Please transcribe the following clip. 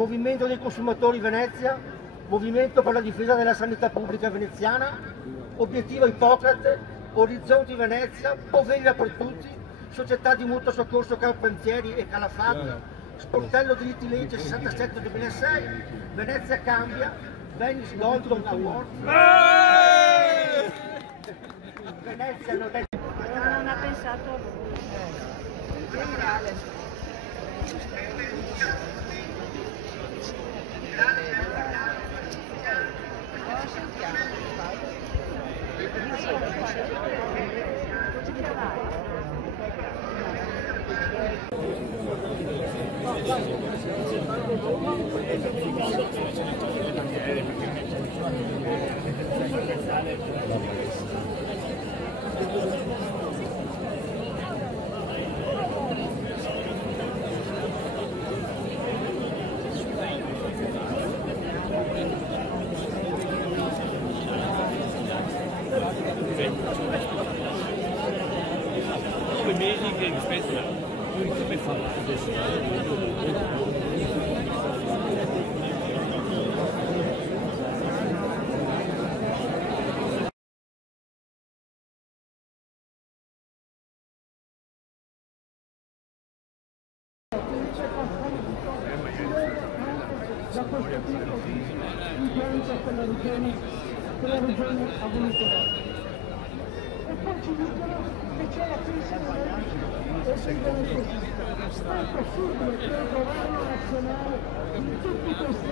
Movimento dei consumatori Venezia, Movimento per la difesa della sanità pubblica veneziana, Obiettivo Ippocrate, Orizzonti Venezia, Poveglia per tutti, Società di Mutuo Soccorso Carpentieri e Calafati, Sportello Diritti Legge 67-2006, Venezia Cambia, Venice Golden Award. Venezia non è... Non ha pensato a lui. Geniale. Come mesi che rispetto a come fa adesso? Da questo tipo di influenza che la regione ha voluto dare. E poi ci dicono che c'è la crisi e si viene così. Ma è possibile che il governo nazionale in tutti questi